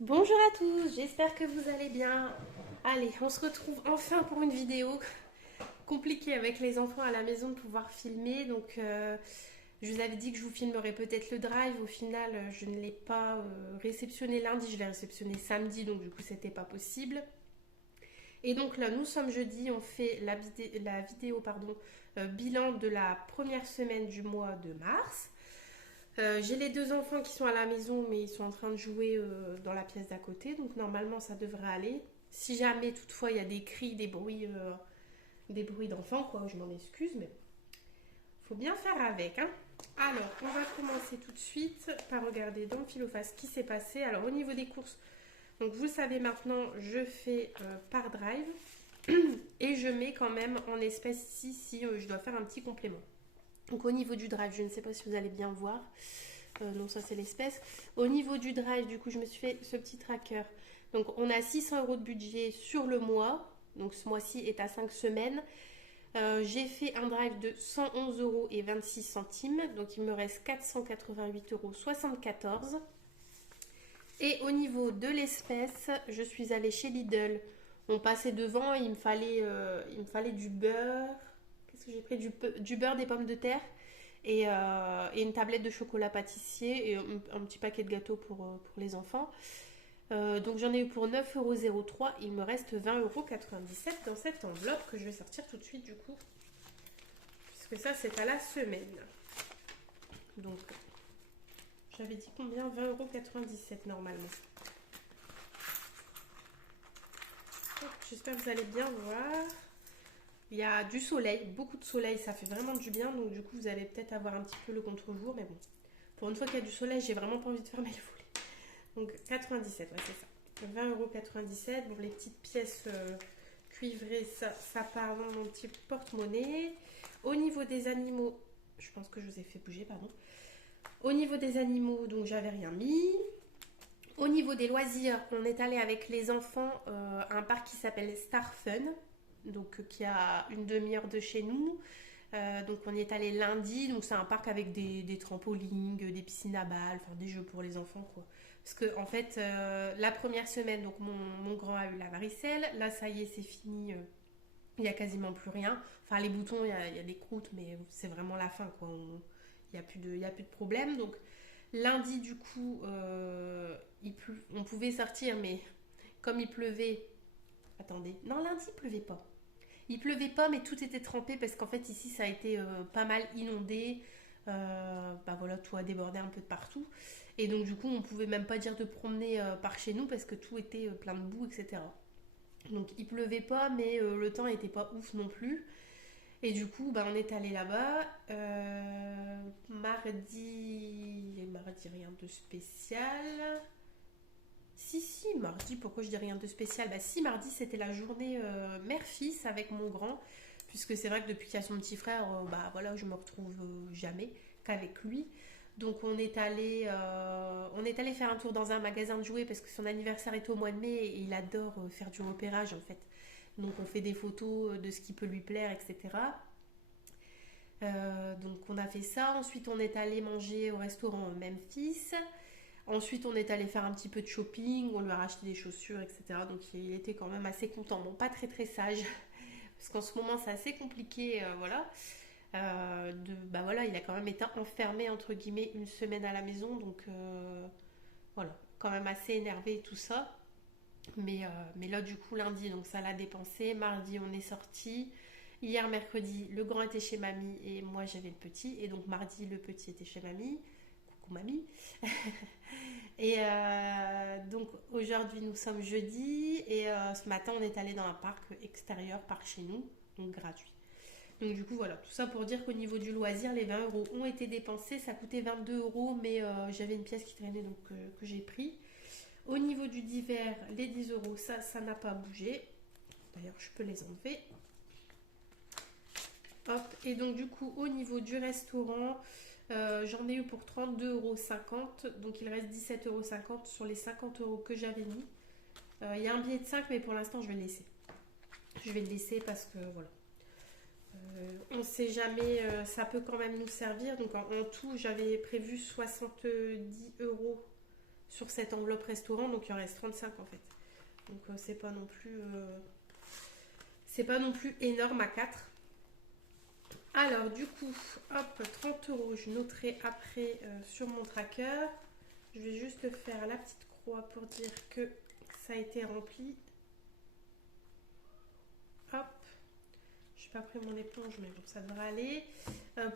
Bonjour à tous, j'espère que vous allez bien. Allez, on se retrouve enfin pour une vidéo compliquée avec les enfants à la maison de pouvoir filmer. Je vous avais dit que je vous filmerais peut-être le drive. Au final, je ne l'ai pas réceptionné lundi, je l'ai réceptionné samedi, donc du coup, c'était pas possible. Et donc là, nous sommes jeudi, on fait la vidéo bilan de la première semaine du mois de mars. J'ai les deux enfants qui sont à la maison, mais ils sont en train de jouer dans la pièce d'à côté, donc normalement ça devrait aller. Si jamais toutefois il y a des cris, des bruits d'enfants, quoi, je m'en excuse, mais faut bien faire avec, hein. Alors, on va commencer tout de suite par regarder dans le fil au face ce qui s'est passé. Alors, au niveau des courses, donc vous le savez maintenant, je fais par drive et je mets quand même en espèces ici si je dois faire un petit complément. Donc, au niveau du drive, je ne sais pas si vous allez bien voir. Non, ça c'est l'espèce. Au niveau du drive, du coup, je me suis fait ce petit tracker. Donc, on a 600 euros de budget sur le mois. Donc, ce mois-ci est à 5 semaines. J'ai fait un drive de 111 euros et 26 centimes. Donc, il me reste 488 euros 74. Et au niveau de l'espèce, je suis allée chez Lidl. On passait devant, il me fallait du beurre. Qu'est-ce que j'ai pris du beurre, des pommes de terre et une tablette de chocolat pâtissier et un petit paquet de gâteaux pour les enfants. Donc j'en ai eu pour 9,03 €. Il me reste 20,97 € dans cette enveloppe que je vais sortir tout de suite du coup. Puisque ça c'est à la semaine. Donc j'avais dit combien? 20,97 € normalement. J'espère que vous allez bien voir. Il y a du soleil, beaucoup de soleil, ça fait vraiment du bien. Donc du coup vous allez peut-être avoir un petit peu le contre-jour. Mais bon, pour une fois qu'il y a du soleil, j'ai vraiment pas envie de fermer le volet. Donc 97, ouais, c'est ça. 20,97 €. Bon, les petites pièces cuivrées, ça part dans mon petit porte-monnaie. Au niveau des animaux, je pense que je vous ai fait bouger, pardon. Au niveau des animaux, donc j'avais rien mis. Au niveau des loisirs, on est allé avec les enfants à un parc qui s'appelle Star Fun, donc qui a une demi-heure de chez nous. Donc on y est allé lundi, donc c'est un parc avec des trampolines, des piscines à balles, enfin des jeux pour les enfants quoi. Parce que en fait, la première semaine, donc mon grand a eu la varicelle, là ça y est c'est fini, il n'y a quasiment plus rien. Enfin les boutons, il y a des croûtes, mais c'est vraiment la fin quoi. Il n'y a, y a plus de problème. Donc lundi du coup, on pouvait sortir, mais comme il pleuvait, attendez, non lundi il pleuvait pas. Il pleuvait pas, mais tout était trempé parce qu'en fait ici ça a été pas mal inondé. Bah voilà, tout a débordé un peu de partout. Et donc du coup on pouvait même pas dire de promener par chez nous parce que tout était plein de boue, etc. Donc il pleuvait pas, mais le temps était pas ouf non plus. Et du coup, bah, on est allé là-bas. Mardi, rien de spécial. Si, mardi, pourquoi je dis rien de spécial? Bah si, mardi, c'était la journée mère-fils avec mon grand, puisque c'est vrai que depuis qu'il y a son petit frère, bah voilà, je me retrouve jamais qu'avec lui. Donc on est allé faire un tour dans un magasin de jouets parce que son anniversaire est au mois de mai et il adore faire du repérage en fait. Donc on fait des photos de ce qui peut lui plaire, etc. Donc on a fait ça. Ensuite on est allé manger au restaurant Memphis. Ensuite, on est allé faire un petit peu de shopping, on lui a racheté des chaussures, etc. Donc, il était quand même assez content. Bon, pas très très sage, parce qu'en ce moment, c'est assez compliqué, voilà. Bah voilà, il a quand même été enfermé, entre guillemets, une semaine à la maison. Donc, voilà, quand même assez énervé et tout ça. Mais là, du coup, lundi, donc ça l'a dépensé. Mardi, on est sorti. Hier, mercredi, le grand était chez mamie et moi, j'avais le petit. Et donc, mardi, le petit était chez mamie. Coucou mamie. Donc aujourd'hui nous sommes jeudi et ce matin on est allé dans un parc extérieur par chez nous, donc gratuit. Donc du coup voilà, tout ça pour dire qu'au niveau du loisir, les 20 € ont été dépensés, ça coûtait 22 €, mais j'avais une pièce qui traînait donc que j'ai pris. Au niveau du divers, les 10 €, ça n'a pas bougé. D'ailleurs je peux les enlever. Hop, et donc du coup au niveau du restaurant, j'en ai eu pour 32,50 €, donc il reste 17,50 € sur les 50 € que j'avais mis. Il y a un billet de 5, mais pour l'instant, je vais le laisser. Je vais le laisser parce que voilà. On ne sait jamais, ça peut quand même nous servir. Donc en tout, j'avais prévu 70 € sur cette enveloppe restaurant, donc il en reste 35 en fait. Donc c'est pas non plus énorme à 4. Alors du coup, hop, 30 euros, je noterai après sur mon tracker. Je vais juste faire la petite croix pour dire que ça a été rempli. Hop, je n'ai pas pris mon éponge, mais bon, ça devrait aller.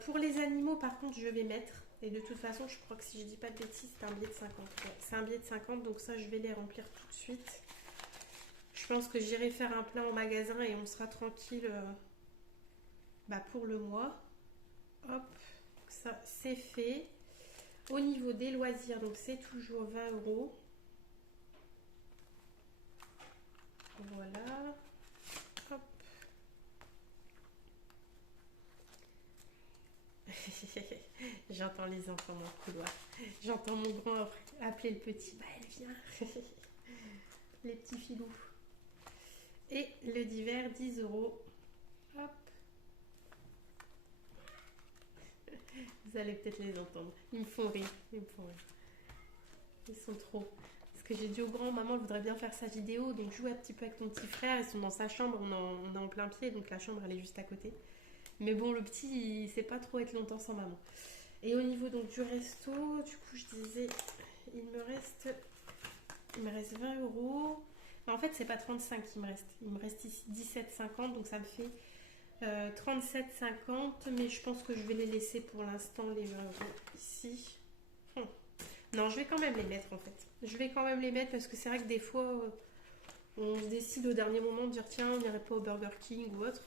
Pour les animaux, par contre, je vais mettre. Et de toute façon, je crois que si je dis pas de bêtises, c'est un billet de 50. Ouais, c'est un billet de 50, donc ça, je vais les remplir tout de suite. Je pense que j'irai faire un plein au magasin et on sera tranquille pour le mois. Hop, ça, c'est fait. Au niveau des loisirs, donc c'est toujours 20 euros. Voilà. Hop. J'entends les enfants dans le couloir. J'entends mon grand appeler le petit. Bah, elle vient. Les petits filous. Et le divers, 10 euros. Hop. Vous allez peut-être les entendre. Ils me font rire. Ils sont trop. Parce que j'ai dit au grand, maman, elle voudrait bien faire sa vidéo. Donc joue un petit peu avec ton petit frère. Ils sont dans sa chambre. On est en plein pied. Donc la chambre, elle est juste à côté. Mais bon, le petit, il sait pas trop être longtemps sans maman. Et au niveau donc du resto, du coup, je disais, il me reste 20 euros. En fait, c'est pas 35 qu'il me reste. Il me reste ici 17,50, donc ça me fait 37,50. Mais je pense que je vais les laisser pour l'instant, les 20 euros ici. Non, je vais quand même les mettre en fait. Je vais quand même les mettre parce que c'est vrai que des fois, on se décide au dernier moment de dire tiens, on n'irait pas au Burger King ou autre.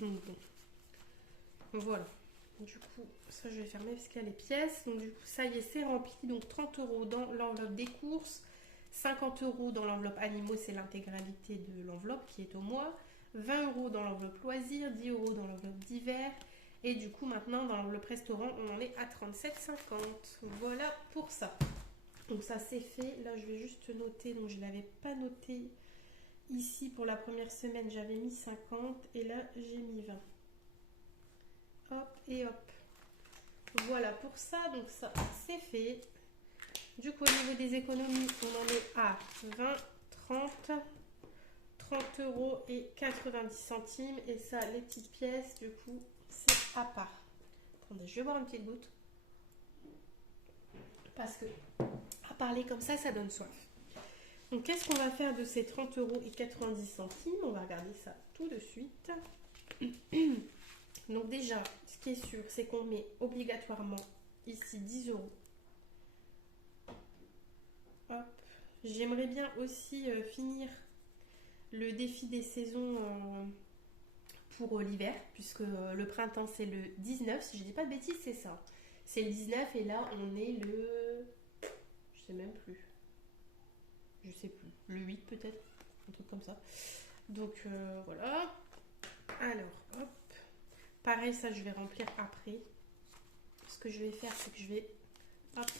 Donc bon. Voilà. Du coup, ça je vais fermer parce qu'il y a les pièces. Donc du coup, ça y est, c'est rempli. Donc 30 euros dans l'enveloppe des courses. 50 euros dans l'enveloppe animaux, c'est l'intégralité de l'enveloppe qui est au mois. 20 euros dans l'enveloppe loisirs, 10 euros dans l'enveloppe d'hiver. Et du coup, maintenant, dans l'enveloppe restaurant, on en est à 37,50. Voilà pour ça. Donc ça, c'est fait. Là, je vais juste noter. Donc je ne l'avais pas noté ici pour la première semaine. J'avais mis 50 et là, j'ai mis 20. Hop et hop. Voilà pour ça. Donc ça, c'est fait. Du coup, au niveau des économies, on en est à 20, 30 euros et 90 centimes. Et ça, les petites pièces, du coup, c'est à part. Attendez, je vais boire une petite goutte. Parce que, à parler comme ça donne soif. Donc, qu'est-ce qu'on va faire de ces 30 euros et 90 centimes? On va regarder ça tout de suite. Donc, déjà, ce qui est sûr, c'est qu'on met obligatoirement ici 10 euros. Hop. J'aimerais bien aussi finir le défi des saisons pour l'hiver, puisque le printemps c'est le 19, si je dis pas de bêtises, c'est ça. C'est le 19 et là on est le... Je sais même plus. Je sais plus. Le 8 peut-être, un truc comme ça. Donc voilà. Alors, hop. Pareil, ça je vais remplir après. Ce que je vais faire, c'est que je vais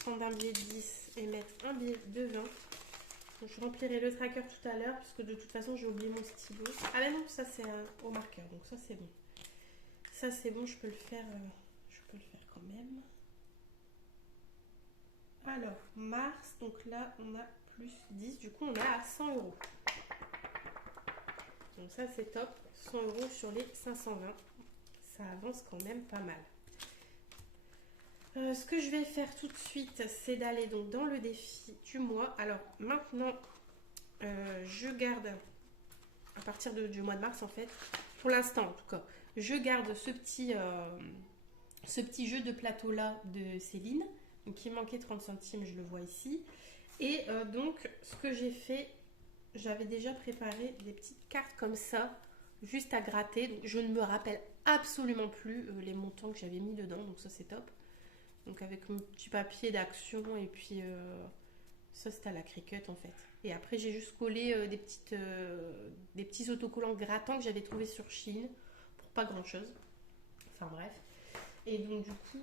prendre un billet de 10 et mettre un billet de 20. Donc, je remplirai le tracker tout à l'heure, puisque de toute façon j'ai oublié mon stylo. Ah là non, ça c'est au marqueur, donc ça c'est bon. Ça c'est bon, je peux le faire quand même. Alors, mars, donc là on a plus 10, du coup on est à 100 euros. Donc ça c'est top, 100 euros sur les 520. Ça avance quand même pas mal. Ce que je vais faire tout de suite, c'est d'aller donc dans le défi du mois. Alors maintenant, je garde, à partir du mois de mars en fait, pour l'instant en tout cas, je garde ce petit jeu de plateau là de Céline, donc qui manquait 30 centimes, je le vois ici. Et donc ce que j'ai fait, j'avais déjà préparé des petites cartes comme ça, juste à gratter. Donc, je ne me rappelle absolument plus les montants que j'avais mis dedans, donc ça c'est top. Donc avec mon petit papier d'action et puis ça c'était à la Cricut en fait. Et après j'ai juste collé des petits autocollants grattants que j'avais trouvé sur Shein pour pas grand chose. Enfin bref. Et donc du coup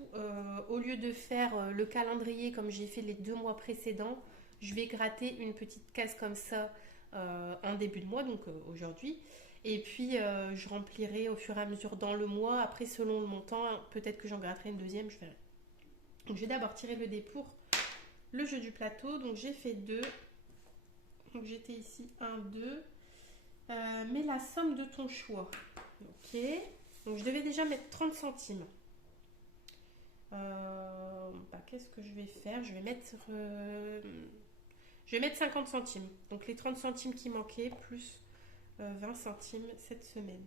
au lieu de faire le calendrier comme j'ai fait les 2 mois précédents, je vais gratter une petite case comme ça en début de mois, donc aujourd'hui. Et puis je remplirai au fur et à mesure dans le mois. Après selon le montant, peut-être que j'en gratterai une deuxième, je verrai. Donc je vais d'abord tirer le dé pour le jeu du plateau. Donc j'ai fait 2. Donc j'étais ici 1, 2. Mets la somme de ton choix. Ok. Donc je devais déjà mettre 30 centimes. Qu'est-ce que je vais faire? Je vais mettre 50 centimes. Donc les 30 centimes qui manquaient plus 20 centimes cette semaine.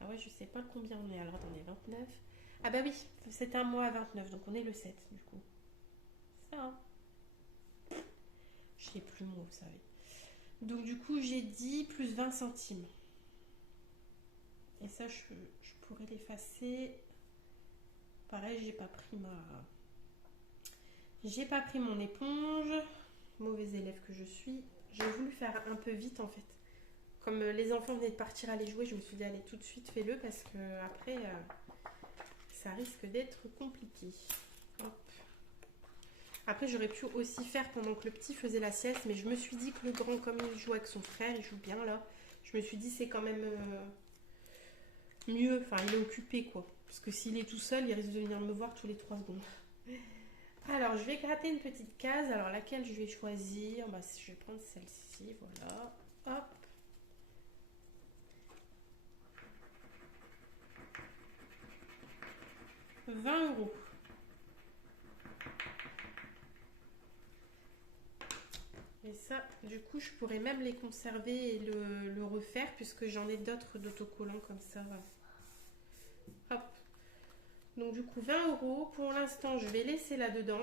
Ah ouais, je sais pas combien on est. Alors attendez, 29. Ah bah oui, c'est un mois à 29, donc on est le 7 du coup. Ça, hein. Je sais plus moi, vous savez. Donc du coup, j'ai dit plus 20 centimes. Et ça, je pourrais l'effacer. Pareil, j'ai pas pris mon éponge. Mauvais élève que je suis. J'ai voulu faire un peu vite en fait. Comme les enfants venaient de partir aller jouer, je me suis dit allez tout de suite fais-le parce que après ça risque d'être compliqué. Hop. Après j'aurais pu aussi faire pendant que le petit faisait la sieste, mais je me suis dit que le grand, comme il joue avec son frère, il joue bien là, je me suis dit c'est quand même mieux, enfin il est occupé quoi. Parce que s'il est tout seul, il risque de venir me voir tous les 3 secondes. Alors, je vais gratter une petite case. Alors, laquelle je vais choisir? Je vais prendre celle-ci, voilà. Hop. « 20 €. Et ça, du coup, je pourrais même les conserver et le refaire puisque j'en ai d'autres d'autocollants comme ça. Hop. Donc, du coup, 20 €. Pour l'instant, je vais laisser là-dedans.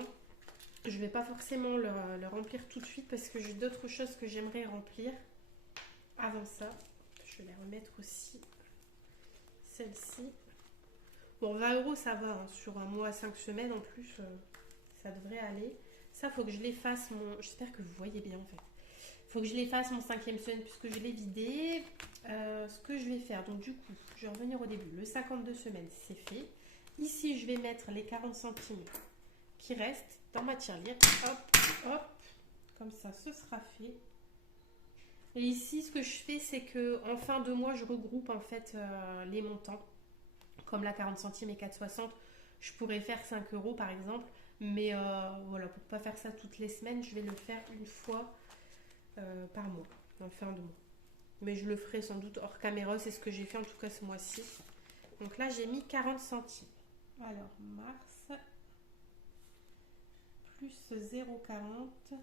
Je vais pas forcément le remplir tout de suite parce que j'ai d'autres choses que j'aimerais remplir. Avant ça, je vais les remettre aussi. Celle-ci. Bon, 20 € ça va, hein. Sur un mois à 5 semaines en plus, ça devrait aller. Ça, faut que je l'efface J'espère que vous voyez bien en fait. Faut que je l'efface mon 5e semaine puisque je l'ai vidé. Ce que je vais faire, donc du coup, je vais revenir au début. Le 52 semaines, c'est fait. Ici, je vais mettre les 40 centimes qui restent dans ma tirelire. Hop, hop. Comme ça, ce sera fait. Et ici, ce que je fais, c'est que en fin de mois, je regroupe en fait les montants. Comme la 40 centimes et 4,60, je pourrais faire 5 € par exemple. Mais voilà, pour ne pas faire ça toutes les semaines, je vais le faire une fois par mois, en fin de mois. Mais je le ferai sans doute hors caméra, c'est ce que j'ai fait en tout cas ce mois-ci. Donc là, j'ai mis 40 centimes. Alors, mars, plus 0,40.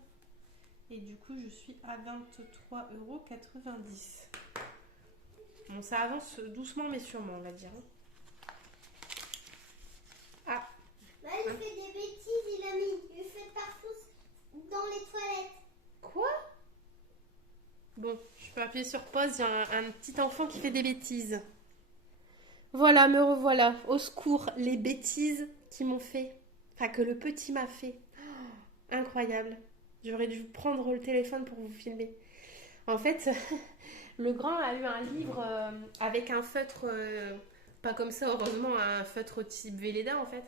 Et du coup, je suis à 23,90 €. Bon, ça avance doucement mais sûrement, on va dire. Ah. Là, il fait des bêtises, il fait partout dans les toilettes. Quoi? Bon, je peux appuyer sur pause, il y a un petit enfant qui fait des bêtises. Voilà, me revoilà. Au secours, les bêtises qu'ils m'ont fait. Enfin, que le petit m'a fait. Oh, incroyable. J'aurais dû prendre le téléphone pour vous filmer. En fait, le grand a eu un livre avec un feutre, pas comme ça, heureusement, un feutre type Velleda en fait.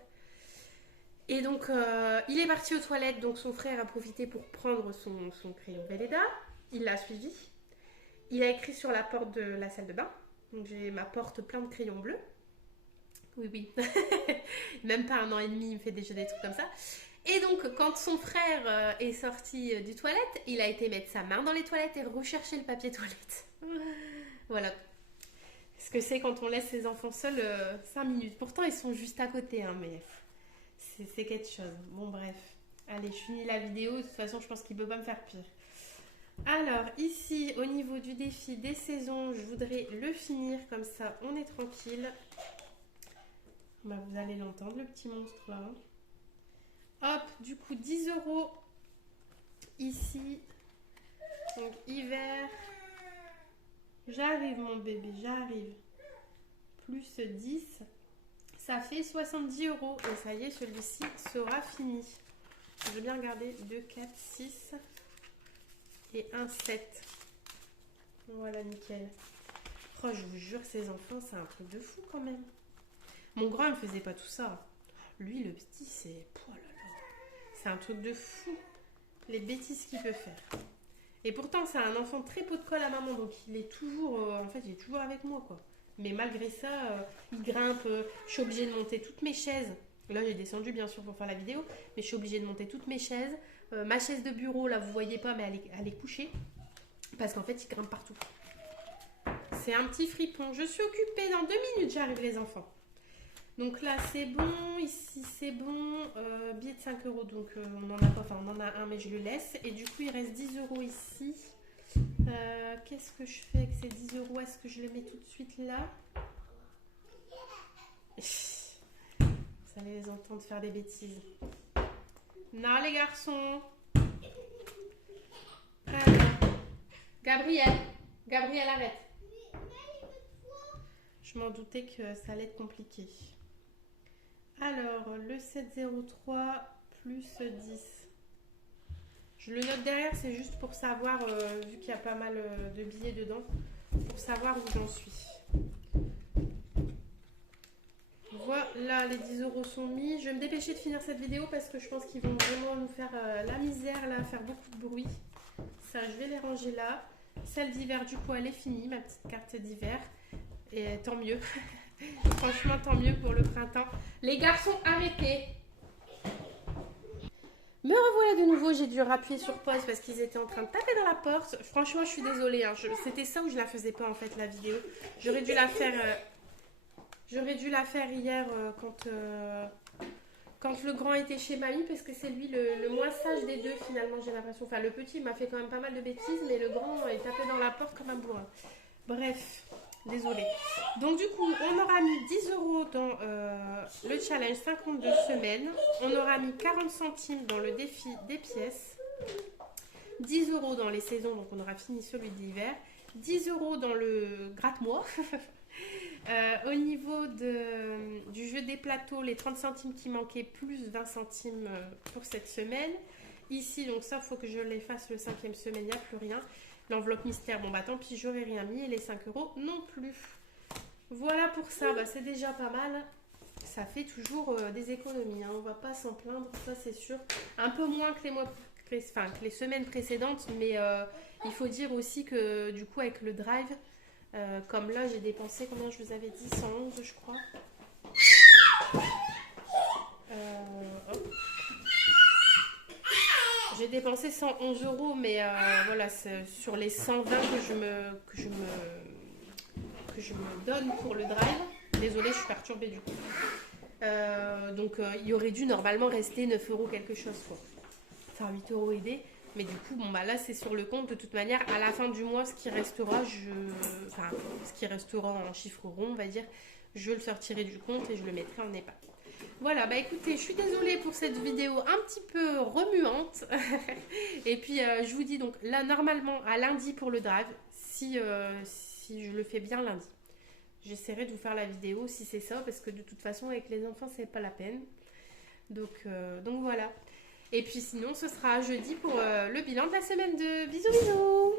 Et donc, il est parti aux toilettes, donc son frère a profité pour prendre son crayon Velleda. Il l'a suivi. Il a écrit sur la porte de la salle de bain. Donc, j'ai ma porte plein de crayons bleus. Oui, oui. Même pas 1 an et demi, il me fait déjà des trucs comme ça. Et donc, quand son frère est sorti du toilette, il a été mettre sa main dans les toilettes et rechercher le papier toilette. Voilà. Ce que c'est quand on laisse ses enfants seuls 5 minutes. Pourtant, ils sont juste à côté, hein, mais c'est quelque chose. Bon, bref. Allez, je finis la vidéo. De toute façon, je pense qu'il ne peut pas me faire pire. Alors, ici, au niveau du défi des saisons, je voudrais le finir. Comme ça, on est tranquille. Vous allez l'entendre, le petit monstre là. Hop, du coup, 10 € ici. Donc, hiver. J'arrive, mon bébé, j'arrive. Plus 10. Ça fait 70 €. Et ça y est, celui-ci sera fini. Je vais bien regarder. 2, 4, 6 et 1, 7. Voilà, nickel. Oh, je vous jure, ces enfants, c'est un truc de fou quand même. Mon grand, il me faisait pas tout ça. Lui, le petit, c'est... Oh là là. C'est un truc de fou. Les bêtises qu'il peut faire. Et pourtant, c'est un enfant très pot de colle à maman. Donc, il est toujours... en fait, il est toujours avec moi, quoi. Mais malgré ça, il grimpe. Je suis obligée de monter toutes mes chaises. Là, j'ai descendu, bien sûr, pour faire la vidéo. Mais je suis obligée de monter toutes mes chaises Ma chaise de bureau, là, vous voyez pas, mais elle est couchée. Parce qu'en fait, il grimpe partout. C'est un petit fripon. Je suis occupée. Dans 2 minutes, j'arrive, les enfants. Donc là, c'est bon. Ici, c'est bon. Billet de 5 euros. Donc, on en a pas. Enfin, on en a un, mais je le laisse. Et du coup, il reste 10 euros ici. Qu'est-ce que je fais avec ces 10 euros? Est-ce que je les mets tout de suite là? Vous allez les entendre faire des bêtises. Non, les garçons. Alors, Gabriel, arrête. Je m'en doutais que ça allait être compliqué. Alors, le 703 plus 10. Je le note derrière, c'est juste pour savoir, vu qu'il y a pas mal de billets dedans, pour savoir où j'en suis. Voilà, les 10 euros sont mis. Je vais me dépêcher de finir cette vidéo parce que je pense qu'ils vont vraiment nous faire la misère, là, faire beaucoup de bruit. Ça, je vais les ranger là. Celle d'hiver, du coup, elle est finie, ma petite carte d'hiver. Et tant mieux. Franchement, tant mieux pour le printemps. Les garçons, arrêtez. Me revoilà de nouveau. J'ai dû rappuyer sur pause parce qu'ils étaient en train de taper dans la porte. Franchement, je suis désolée. Hein. C'était ça où je la faisais pas, en fait, la vidéo. J'aurais dû la faire... hier quand le grand était chez mamie, parce que c'est lui le moins sage des deux finalement, j'ai l'impression. Enfin, le petit m'a fait quand même pas mal de bêtises, mais le grand il tapait dans la porte comme un bourrin. Bref, désolée. Donc du coup, on aura mis 10 euros dans le challenge 52 semaines. On aura mis 40 centimes dans le défi des pièces. 10 euros dans les saisons, donc on aura fini celui d'hiver. 10 euros dans le gratte-moi. Au niveau du jeu des plateaux, les 30 centimes qui manquaient plus 20 centimes pour cette semaine. Ici, donc ça, il faut que je l'efface le 5e semaine, il n'y a plus rien. L'enveloppe mystère, bon bah tant pis, j'aurais rien mis. Et les 5 euros non plus. Voilà pour ça, bah, c'est déjà pas mal. Ça fait toujours des économies, hein. On va pas s'en plaindre, ça c'est sûr. Un peu moins que les semaines précédentes, mais il faut dire aussi que du coup avec le drive... comme là, j'ai dépensé, combien je vous avais dit, 111 je crois. J'ai dépensé 111 euros, mais voilà, c'est sur les 120 que je me donne pour le drive. Désolée, je suis perturbée du coup. Donc, il aurait dû normalement rester 9 euros quelque chose, quoi. Enfin, 8 euros aidés. Mais du coup, bon bah là c'est sur le compte. De toute manière, à la fin du mois, ce qui restera, ce qui restera en chiffre rond, on va dire, je le sortirai du compte et je le mettrai en EHPAD. Voilà, bah écoutez, je suis désolée pour cette vidéo un petit peu remuante. Et puis je vous dis donc là normalement à lundi pour le drive, si je le fais bien lundi. J'essaierai de vous faire la vidéo si c'est ça, parce que de toute façon avec les enfants c'est pas la peine. Donc voilà. Et puis sinon, ce sera jeudi pour le bilan de la semaine de bisous bisous.